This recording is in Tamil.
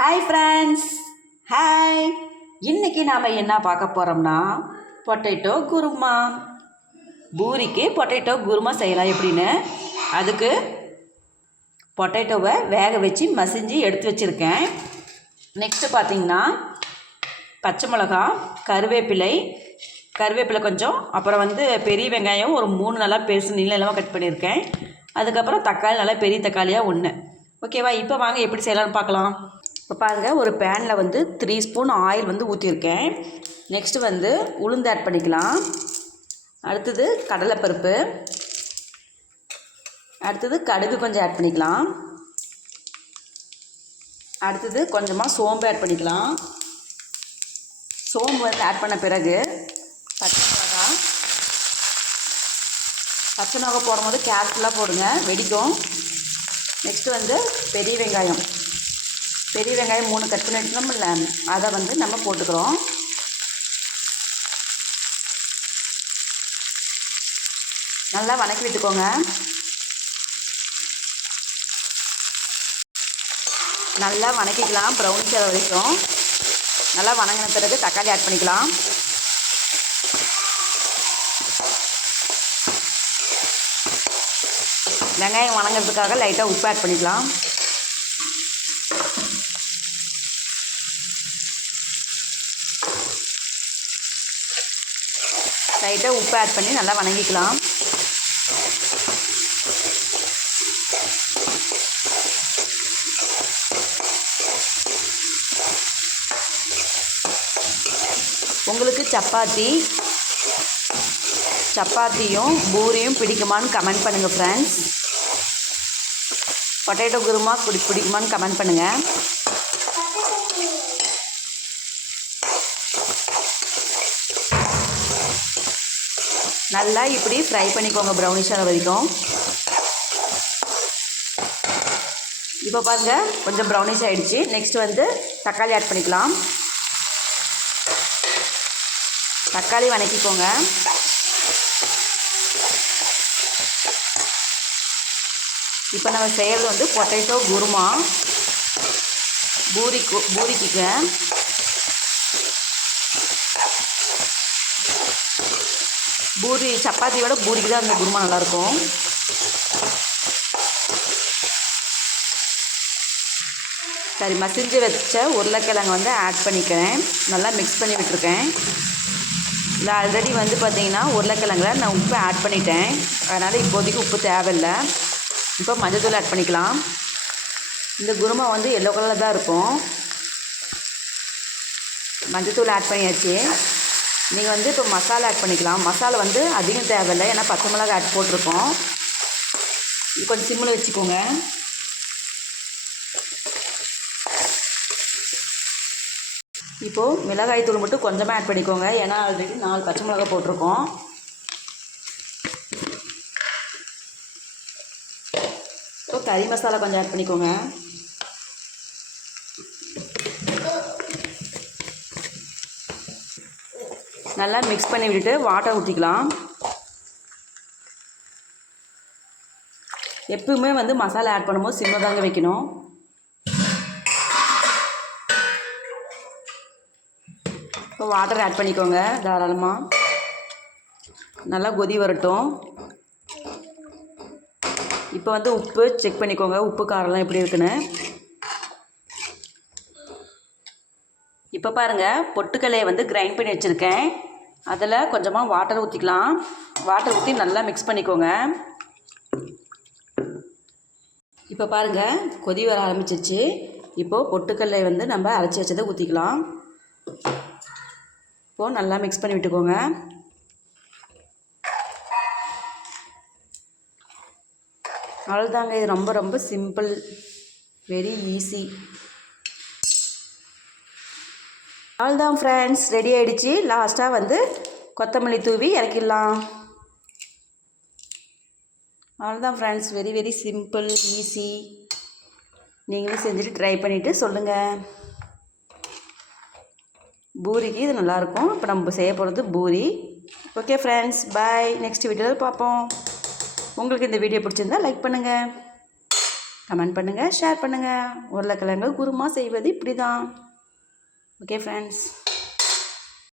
ஹாய் ஃப்ரெண்ட்ஸ் ஹாய் இன்னைக்கு நாம் என்ன பார்க்க போகிறோம்னா பொட்டேட்டோ குருமா. பூரிக்கு பொட்டேட்டோ குருமா செய்யலாம். எப்படின்னு? அதுக்கு பொட்டேட்டோவை வேக வச்சு மசிஞ்சு எடுத்து வச்சுருக்கேன். நெக்ஸ்ட்டு பார்த்தீங்கன்னா பச்சை மிளகா கருவேப்பிலை. கருவேப்பிலை கொஞ்சம் அப்புறம் வந்து பெரிய வெங்காயம் ஒரு மூணு நல்லா பெருசு நீளமாக கட் பண்ணியிருக்கேன். அதுக்கப்புறம் தக்காளி நல்லா பெரிய தக்காளியாக ஒன்று ஓகேவா இப்போ வாங்க எப்படி செய்யலாம்னு பார்க்கலாம். இப்போ பாருங்கள் ஒரு பேனில் வந்து த்ரீ ஸ்பூன் ஆயில் வந்து ஊற்றியிருக்கேன் நெக்ஸ்ட்டு வந்து உளுந்து ஆட் பண்ணிக்கலாம். அடுத்தது கடலைப்பருப்பு. அடுத்தது கடுகு கொஞ்சம் ஆட் பண்ணிக்கலாம். அடுத்தது கொஞ்சமாக சோம்பு ஆட் பண்ணிக்கலாம். சோம்பு வந்து ஆட் பண்ண பிறகு பச்சை மிளகாய் பச்சை மிளகாய் போடும்போது கேர்ஃபுல்லாக போடுங்க வெடிக்கும். நெக்ஸ்ட்டு வந்து பெரிய வெங்காயம். பெரிய வெங்காயம் மூணு கட் பண்ணி வச்சுக்கணும்ல அதை வந்து நம்ம போட்டுக்கிறோம். நல்லா வணக்கி விட்டுக்கோங்க நல்லா வணக்கிக்கலாம் ப்ரௌன் சேர வரைக்கும். நல்லா வணங்கின பிறகு தக்காளி ஆட் பண்ணிக்கலாம். வெங்காயம் வணங்குறதுக்காக லைட்டாக உப்பு ஆட் பண்ணிக்கலாம். லைட்டாக உப்பு ஆட் பண்ணி நல்லா வணங்கிக்கலாம். உங்களுக்கு சப்பாத்தி சப்பாத்தியும் பூரியும் பிடிக்குமான்னு கமெண்ட் பண்ணுங்கள் ஃப்ரெண்ட்ஸ் பொட்டேட்டோ குருமா பிடி பிடிக்குமான்னு கமெண்ட் பண்ணுங்கள் நல்லா இப்படி ஃப்ரை பண்ணிக்கோங்க ப்ரௌனிஷ் வரைக்கும். இப்போ பாருங்கள் கொஞ்சம் ப்ரௌனிஷ் ஆகிடுச்சு நெக்ஸ்ட் வந்து தக்காளி ஆட் பண்ணிக்கலாம். தக்காளி வணக்கிக்கோங்க. இப்போ நம்ம செய்கிறது வந்து பொட்டேட்டோ குருமா பூரிக்கு பூரிக்குங்க. பூரி சப்பாத்தியோட பூரிக்கு தான் அந்த குருமா நல்லாயிருக்கும். சரி மசிஞ்சு வச்ச உருளைக்கிழங்கு வந்து ஆட் பண்ணிக்கிறேன். நல்லா மிக்ஸ் பண்ணி விட்டுருக்கேன். இல்லை ஆல்ரெடி வந்து பார்த்திங்கன்னா உருளைக்கிழங்குல நான் உப்பு ஆட் பண்ணிட்டேன். அதனால் இப்போதைக்கு உப்பு தேவையில்லை. இப்போ மஞ்சத்தூள் ஆட் பண்ணிக்கலாம். இந்த குருமா வந்து எல்லோ கலரில் தான் இருக்கும். மஞ்சத்தூள் ஆட் பண்ணியாச்சு. நீங்கள் வந்து இப்போ மசாலா ஆட் பண்ணிக்கலாம். மசாலா வந்து அதிகம் தேவையில்லை. ஏன்னா பச்சை மிளகா ஆட் போட்டிருக்கோம். இது கொஞ்சம் சிம்மில் வச்சுக்கோங்க. இப்போது மிளகாய் தூள் மட்டும் கொஞ்சமாக ஆட் பண்ணிக்கோங்க. ஏன்னா ஆல்ரெடி நாலு பச்சை மிளகா போட்டிருக்கோம். இப்போ கறி மசாலா கொஞ்சம் ஆட் பண்ணிக்கோங்க. நல்லா மிக்ஸ் பண்ணி விட்டுட்டு வாட்டர் ஊற்றிக்கலாம் எப்பவுமே வந்து மசாலா ஆட் பண்ணும்போது சிம்மில் தாங்க வைக்கணும். இப்போ வாட்டர் ஆட் பண்ணிக்கோங்க தாராளமாக நல்லா கொதி வரட்டும். இப்போ வந்து உப்பு செக் பண்ணிக்கோங்க. உப்பு காரம்லாம் எப்படி இருக்குன்னு. இப்போ பாருங்கள் பொட்டுக்கலையை வந்து கிரைண்ட் பண்ணி வச்சுருக்கேன். அதில் கொஞ்சமாக வாட்டர் ஊற்றிக்கலாம் வாட்டர் ஊற்றி நல்லா மிக்ஸ் பண்ணிக்கோங்க. இப்போ பாருங்கள் கொதி வர ஆரம்பிச்சிச்சு இப்போது பொட்டுக்கல்லை வந்து நம்ம அரைச்சி வச்சதை ஊற்றிக்கலாம் இப்போது நல்லா மிக்ஸ் பண்ணி விட்டுக்கோங்க. அவ்வளோதாங்க இது ரொம்ப ரொம்ப சிம்பிள் வெரி ஈஸி அவ்வளோதான் ஃப்ரெண்ட்ஸ் ரெடி ஆகிடுச்சு லாஸ்ட்டாக வந்து கொத்தமல்லி தூவி இறக்கிடலாம். அவ்வளோதான் friends very very simple easy நீங்களும் செஞ்சுட்டு ட்ரை பண்ணிவிட்டு சொல்லுங்கள் பூரிக்கு இது நல்லாயிருக்கும். இப்போ நம்ம செய்ய போகிறது puri. Okay friends bye next வீடியோவில் பார்ப்போம். உங்களுக்கு இந்த வீடியோ பிடிச்சிருந்தா லைக் பண்ணுங்கள் கமெண்ட் பண்ணுங்கள் ஷேர் பண்ணுங்கள் உருளைக்கிழங்கு குருமா செய்வது இப்படி தான் ஓகே ஃப்ரெண்ட்ஸ்